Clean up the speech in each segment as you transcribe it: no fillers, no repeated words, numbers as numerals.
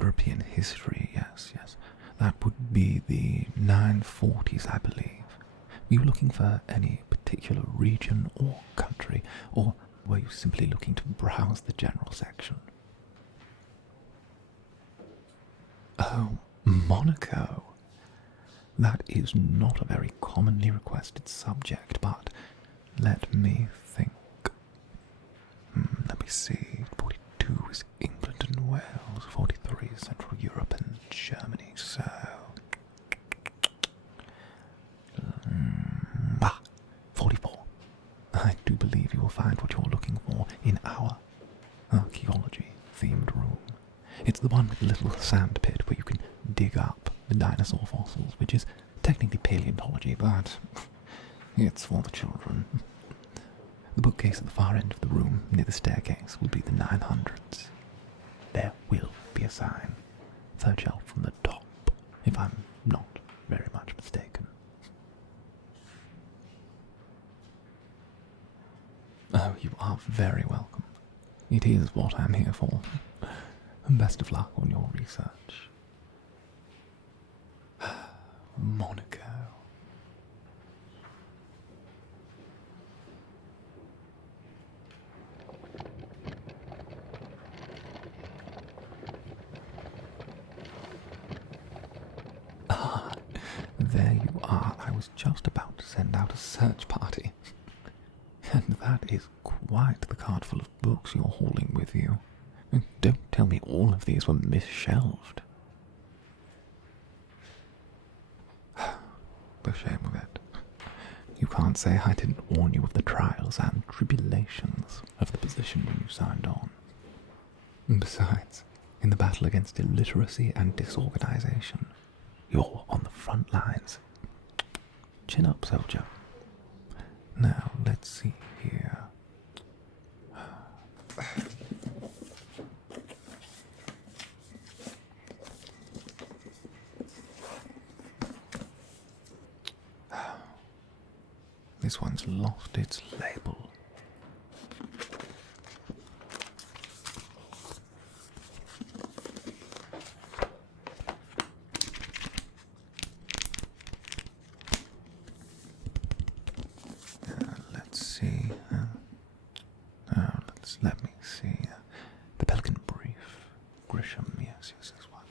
European history, yes. That would be the 940s, I believe. Were you looking for any particular region or country, or were you simply looking to browse the general section? Oh, Monaco. That is not a very commonly requested subject, but let me think. Let me see. 42 is England and Wales, 43 is Central Europe and Germany, so... 44. I do believe you will find what you're looking for in our archaeology-themed room. It's the one with the little sand pit where you can dig up the dinosaur fossils, which is technically paleontology, but it's for the children. The bookcase at the far end of the room, near the staircase, will be the 900s. There will be a sign, third shelf from the top, if I'm not very much mistaken. Oh, you are very welcome. It is what I'm here for. And best of luck on your research. Monaco. There you are. I was just about to send out a search party. And that is quite the cart full of books you're hauling with you. Don't tell me all of these were misshelved. The shame of it. You can't say I didn't warn you of the trials and tribulations of the position when you signed on. Besides, in the battle against illiteracy and disorganization, you're on the front lines. Chin up, soldier. Now, let's see here. This one's lost its label. Let me see. The Pelican Brief. Grisham, yes, this one.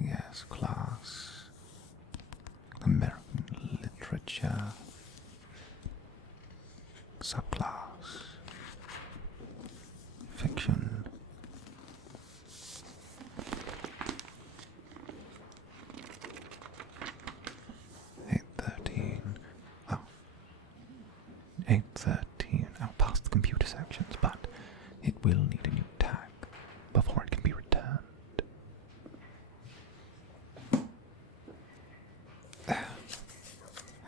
Yes, class. American literature. Subclass. Fiction. Oh. 813. I'll pass the computer sections, but it will need a new tag before it can be returned.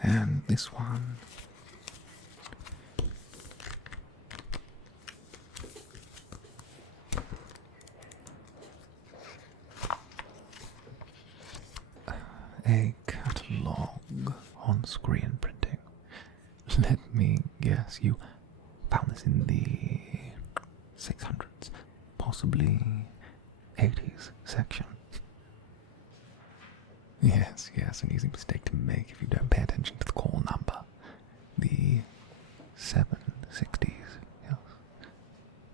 And this one. A catalogue on screen printing. Let me guess, you found this in the 600s, possibly 80s section. Yes, an easy mistake to make if you don't pay attention to the call number. The 760s, yes.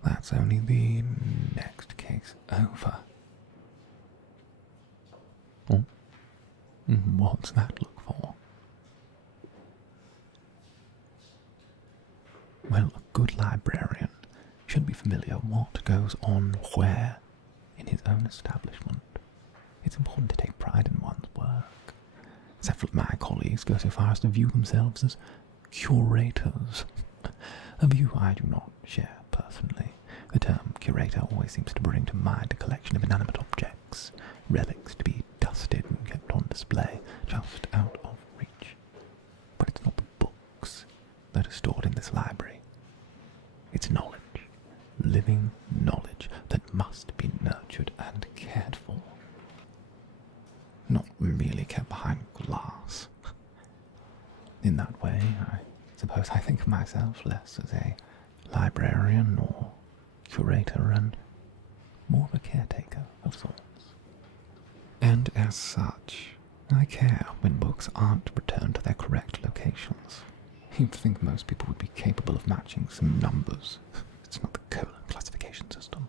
That's only the next case over. Oh, what's that look for? Well, a good librarian should be familiar what goes on where in his own establishment. It's important to take pride in one's work. Several of my colleagues go so far as to view themselves as curators, a view I do not share personally. The term curator always seems to bring to mind a collection of inanimate objects, relics to be dusted and kept on display just out of reach. But kept behind glass. In that way, I suppose I think of myself less as a librarian or curator and more of a caretaker of sorts. And as such, I care when books aren't returned to their correct locations. You'd think most people would be capable of matching some numbers. It's not the colon classification system.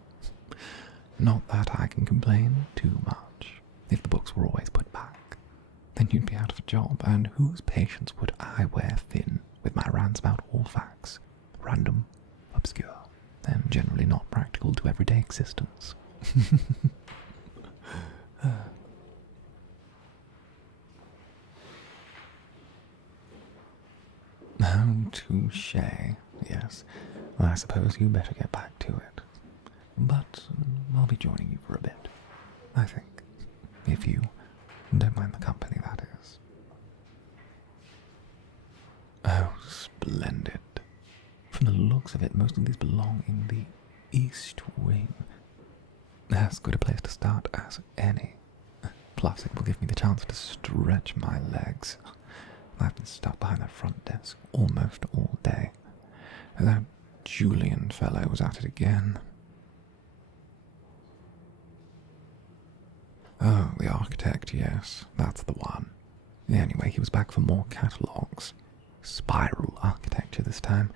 Not that I can complain too much. If the books were always put back, then you'd be out of a job, and whose patience would I wear thin with my rants about all facts, random, obscure, and generally not practical to everyday existence? Oh, touché. Yes. Well, I suppose you better get back to it. But I'll be joining you for a bit, I think. If you don't mind the company, that is. Oh, splendid. From the looks of it, most of these belong in the East Wing. As good a place to start as any. Plus, it will give me the chance to stretch my legs. I've been stuck behind that front desk almost all day. That Julian fellow was at it again. Oh, the architect, yes, that's the one. Anyway, he was back for more catalogues. Spiral architecture this time.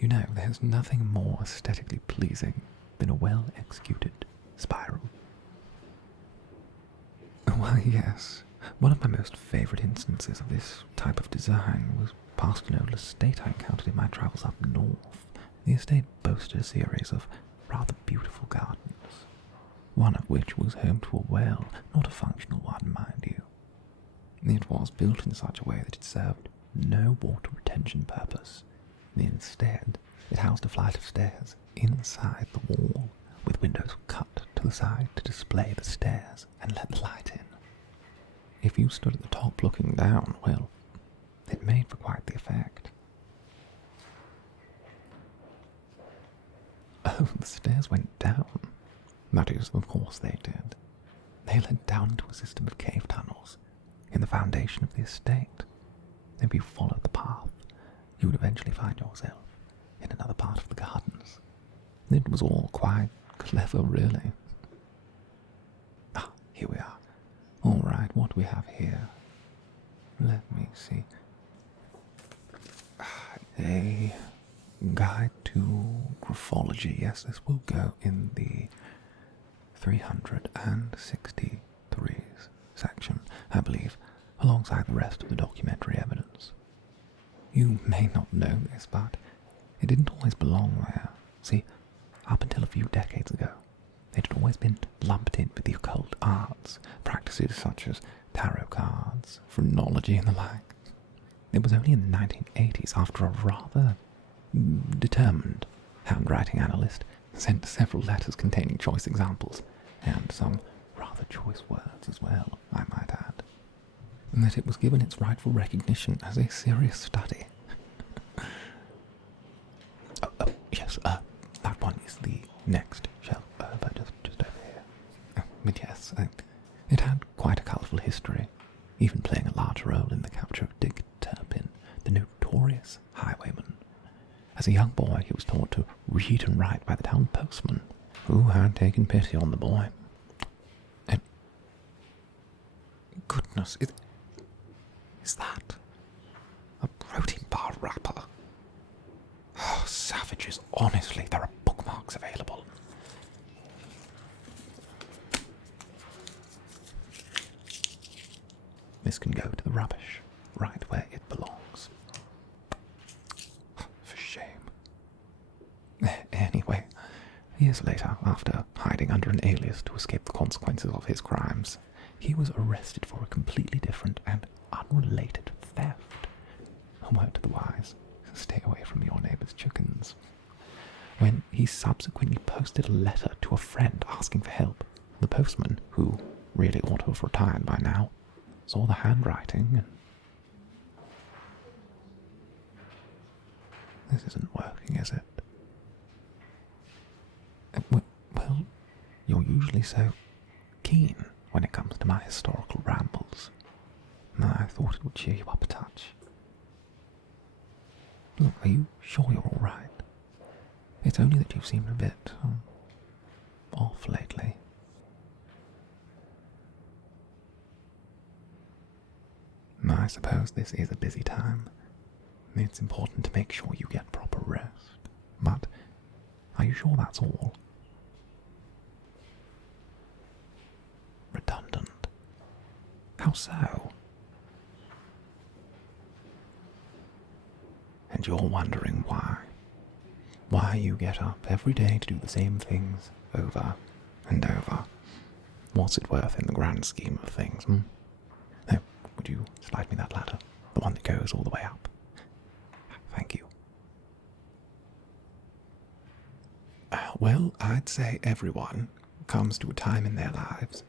You know, there's nothing more aesthetically pleasing than a well-executed spiral. Well, yes. One of my most favourite instances of this type of design was past an old estate I encountered in my travels up north. The estate boasted a series of rather beautiful gardens, one of which was home to a well, not a functional one, mind you. It was built in such a way that it served no water retention purpose. Instead, it housed a flight of stairs inside the wall, with windows cut to the side to display the stairs and let the light in. If you stood at the top looking down, well, it made for quite the effect. Oh, the stairs went down. That is, of course they did. They led down into a system of cave tunnels in the foundation of the estate. If you followed the path, you would eventually find yourself in another part of the gardens. It was all quite clever, really. Ah, here we are. All right, what do we have here? Let me see. A guide to graphology. Yes, this will go in the 363s section, I believe, alongside the rest of the documentary evidence. You may not know this, but it didn't always belong there. See, up until a few decades ago, it had always been lumped in with the occult arts, practices such as tarot cards, phrenology and the like. It was only in the 1980s, after a rather determined handwriting analyst sent several letters containing choice examples, and some rather choice words as well, I might add, that it was given its rightful recognition as a serious study. oh, yes, that one is the next shelf over, just over here. But yes, it had quite a colourful history, even playing a large role in the capture of Dick Turpin, the notorious highwayman. As a young boy, he was taught to read and write by the town postman, who had taken pity on the boy. And goodness, is that a protein bar wrapper? Oh, savages, honestly, there are bookmarks available. This can go to the rubbish, right where it belongs. For shame. Anyway, years later, after hiding under an alias to escape the consequences of his crimes, he was arrested for a completely different and unrelated theft. A word to the wise, stay away from your neighbour's chickens. When he subsequently posted a letter to a friend asking for help, the postman, who really ought to have retired by now, saw the handwriting and... This isn't working, is it? Well, you're usually so keen when it comes to my historical rambles. I thought it would cheer you up a touch. Look, are you sure you're all right? It's only that you've seemed a bit off lately. I suppose this is a busy time. It's important to make sure you get proper rest. But are you sure that's all? Redundant. How so? And you're wondering why. Why you get up every day to do the same things over and over. What's it worth in the grand scheme of things, Now, would you slide me that ladder? The one that goes all the way up. Thank you. Well, I'd say everyone comes to a time in their lives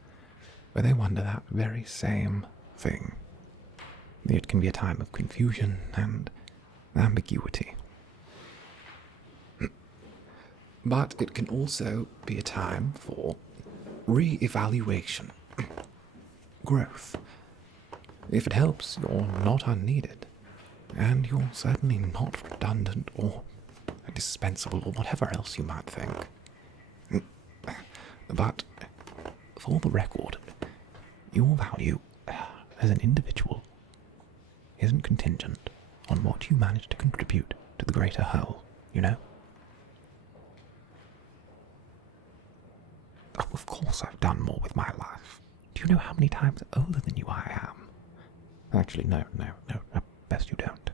where they wonder that very same thing. It can be a time of confusion and ambiguity. But it can also be a time for re-evaluation, growth. If it helps, you're not unneeded, and you're certainly not redundant or dispensable or whatever else you might think. But for the record, your value as an individual isn't contingent on what you manage to contribute to the greater whole, you know? Oh, of course I've done more with my life. Do you know how many times older than you I am? Actually, no, best you don't.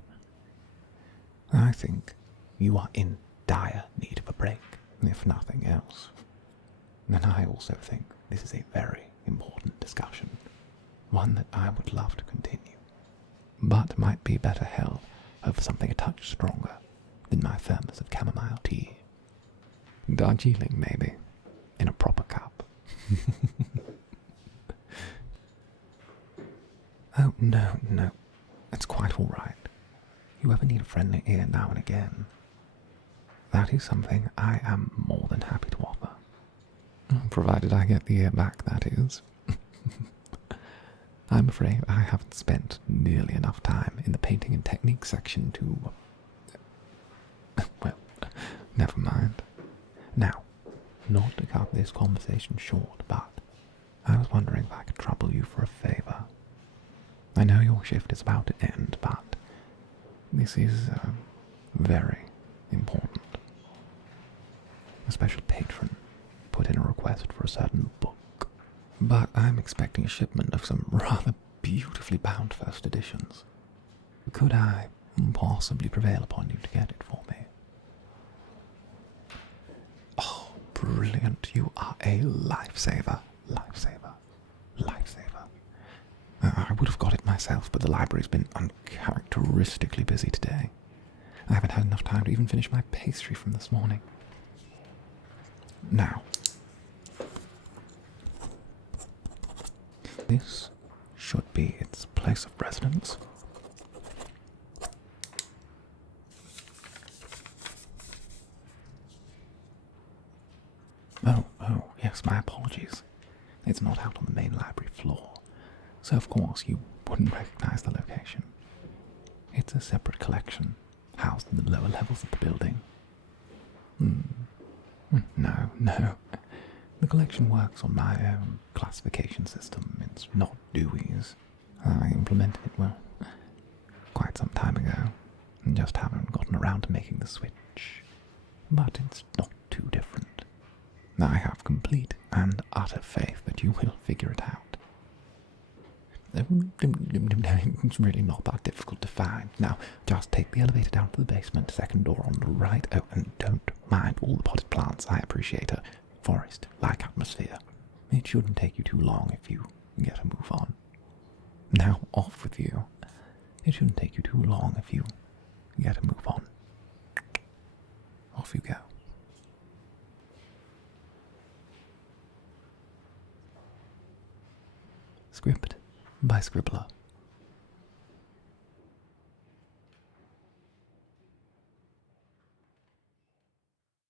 I think you are in dire need of a break, if nothing else. And I also think this is a very important discussion, one that I would love to continue, but might be better held over something a touch stronger than my thermos of chamomile tea. Darjeeling, maybe, in a proper cup. Oh, no, it's quite all right. You ever need a friendly ear now and again? That is something I am more than happy to offer. Provided I get the ear back, that is. I'm afraid I haven't spent nearly enough time in the painting and technique section to... Well, never mind. Now, not to cut this conversation short, but I was wondering if I could trouble you for a favour. I know your shift is about to end, but this is very important. A special patron put in a request for a certain book, but I'm expecting a shipment of some rather beautifully bound first editions. Could I possibly prevail upon you to get it for me? Oh, brilliant. You are a lifesaver. I would have got it myself, but the library's been uncharacteristically busy today. I haven't had enough time to even finish my pastry from this morning. Now, this should be its place of residence. Oh, yes, my apologies. It's not out on the main library floor, so of course you wouldn't recognize the location. It's a separate collection, housed in the lower levels of the building. No. The collection works on my own classification system. It's not Dewey's. I implemented it, well, quite some time ago, and just haven't gotten around to making the switch. But it's not too different. I have complete and utter faith that you will figure it out. It's really not that difficult to find. Now, just take the elevator down to the basement, second door on the right. Oh, and don't mind all the potted plants. I appreciate a forest-like atmosphere. It shouldn't take you too long if you get a move on. Now, off with you. It shouldn't take you too long if you get a move on. Off you go. Script by Scribbler.